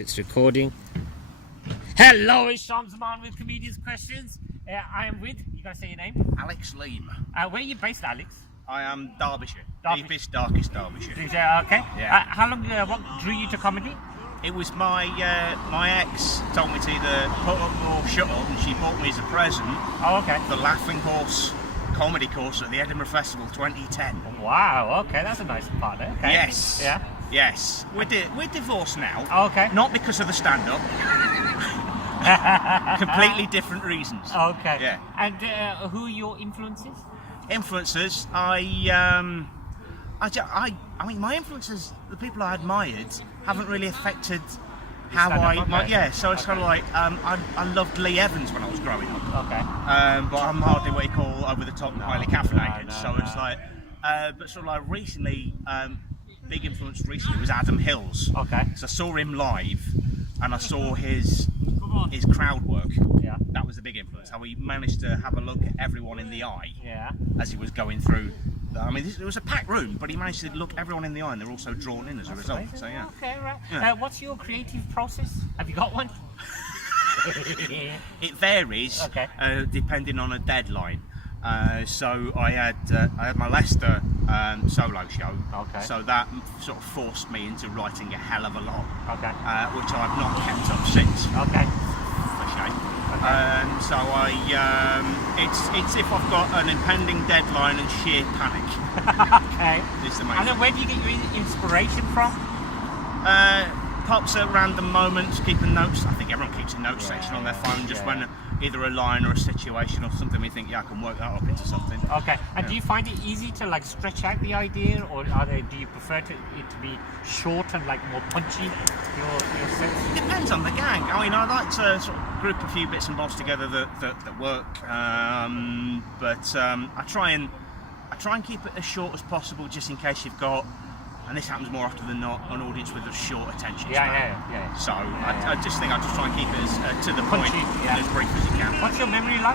it's recording. Hello, it's Sham Zaman with Comedians Questions. I am with, you gotta say your name? Alex Leam. Where are you based, Alex? I am Derbyshire. Derbyshire. Deepest, darkest Derbyshire. Okay. Yeah. How long, what drew you to comedy? It was my ex told me to either put up or shut up, and she bought me as a present Oh, okay. the Laughing Horse comedy course at the Edinburgh Festival 2010. Wow, okay, that's a nice partner. Okay. Yes. Yeah. Yes. We're divorced now. Oh, okay. Not because of the stand-up. Completely different reasons. Okay. Yeah. And who are your influences? Influencers, I mean, my influences, the people I admired, haven't really affected how so it's kind of like, I loved Lee Evans when I was growing up. Okay. But I'm hardly what you call over the top and highly caffeinated, it's like, but sort of like recently, big influence recently was Adam Hills. Okay. So I saw him live, and I saw his crowd work. Yeah. That was a big influence. How he managed to have a look at everyone in the eye. Yeah. As he was going through. I mean, it was a packed room, but he managed to look everyone in the eye, and they're also drawn in as a result. Amazing. So yeah. Okay, right. Yeah. What's your creative process? Have you got one? It varies, Okay. Depending on a deadline. So I had my Leicester solo show. Okay. So that sort of forced me into writing a hell of a lot. Okay. Which I've not kept up since. Okay. For shame. So it's if I've got an impending deadline and sheer panic. Okay. It's the main And then where do you get your inspiration from? Pops at random moments, keeping notes. I think everyone keeps a note section on their phone just when either a line or a situation or something we think, I can work that up into something. Okay. And do you find it easy to like stretch out the idea, or do you prefer it to be short and like more punchy? Your sense? It depends on the gang. I mean, I like to sort of group a few bits and bobs together that work, but I try and keep it as short as possible, just in case you've got. And this happens more often than not, an audience with a short attention span. Yeah. So I just think I just try and keep it as to the point and as brief as you can. What's your memory like?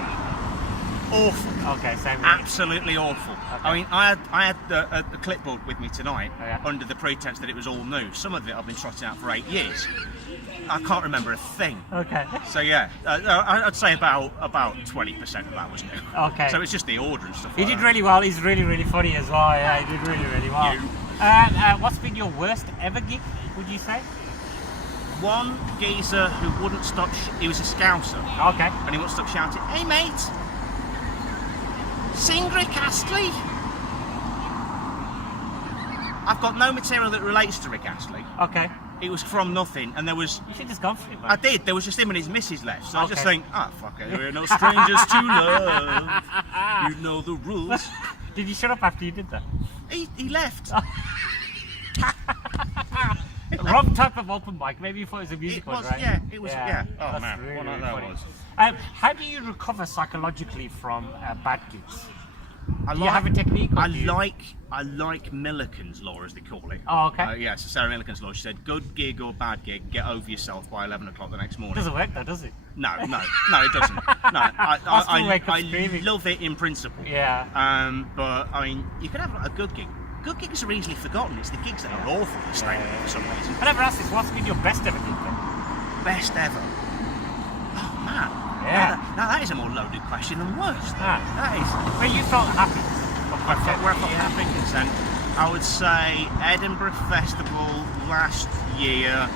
Awful. Okay, same. Absolutely awful. Okay. I mean, I had a clipboard with me tonight under the pretense that it was all new. Some of it I've been trotting out for 8 years. I can't remember a thing. Okay. So yeah, I'd say about 20% of that was new. Okay. So it's just the order and stuff. He did really well. He's really funny as well. Yeah, he did really well. What's been your worst ever gig, would you say? One geezer who wouldn't stop. He was a Scouser. Okay. And he wouldn't stop shouting, "Hey mate, sing Rick Astley." I've got no material that relates to Rick Astley. Okay. It was from nothing, and there was. You should have just gone for it, man. I did. There was just him and his missus left, so I just think, fuck it, we're no strangers to love. You know the rules. Did you shut up after you did that? He left. Wrong type of open mic. Maybe you thought it was a music one, right? Yeah, it was. Yeah. Oh That's man, really, what really that funny. was. How do you recover psychologically from bad gigs? Do you have a technique? I like Milliken's law, as they call it. Oh, okay. Yeah, so Sarah Milliken's law. She said, "Good gig or bad gig, get over yourself by 11 o'clock the next morning." Doesn't work, though, does it? No, it doesn't. No, I love it in principle. Yeah. But I mean, you can have a good gig. Good gigs are easily forgotten. It's the gigs that are awful that stay there for some reason. I never asked this. What's been your best ever gig then? Best ever. Oh man. Yeah. Now that is a more loaded question than worst. That is. Where you felt happy? Where I felt happy, consent. I would say Edinburgh Festival last year,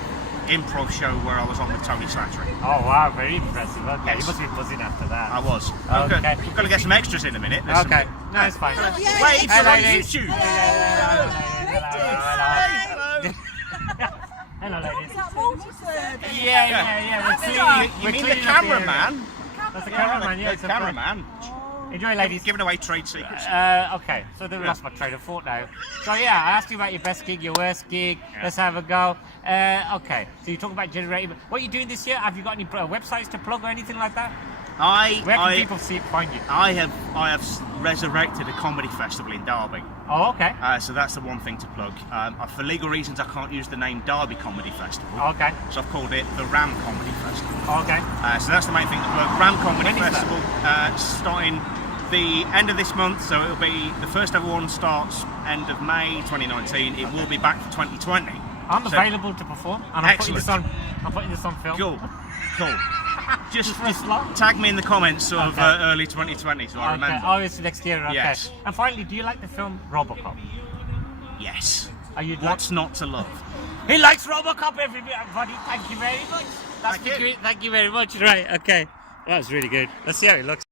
improv show where I was on with Tony Slattery. Oh wow, very impressive. Okay, Yes. You must be buzzing after that. I was. Okay. We've got to get some extras in a minute. Okay. No, it's fine. Wait, it's on ladies. YouTube. Hello, ladies. Is that water service? Yeah. You mean the cameraman? That's the cameraman, yeah. The cameraman. Enjoy, ladies. Giving away trade secrets. Okay, so they lost my train of thought now. So yeah, I asked you about your best gig, your worst gig. Yeah. Let's have a go. Okay, so you talk about generating. What are you doing this year? Have you got any websites to plug or anything like that? Where can people find you? I have resurrected a comedy festival in Derby. Oh, okay. So that's the one thing to plug. For legal reasons, I can't use the name Derby Comedy Festival. Okay. So I've called it the Ram Comedy Festival. Okay. So that's the main thing to plug. Ram Comedy Festival, starting the end of this month. So it'll be the first ever one starts end of May 2019. It will be back for 2020. I'm So- available to perform, and I'm putting Excellent. this on. I'm putting this on film. Cool. Just for a slot? tag me in the comments of Okay. early 2020, so I Okay. remember. Oh, it's next year. Okay. Yes. And finally, do you like the film RoboCop? Yes. Are you? What's not to love? He likes RoboCop, everybody. Thank you very much. Thank you. Thank you very much. Right. Okay. That was really good. Let's see how it looks.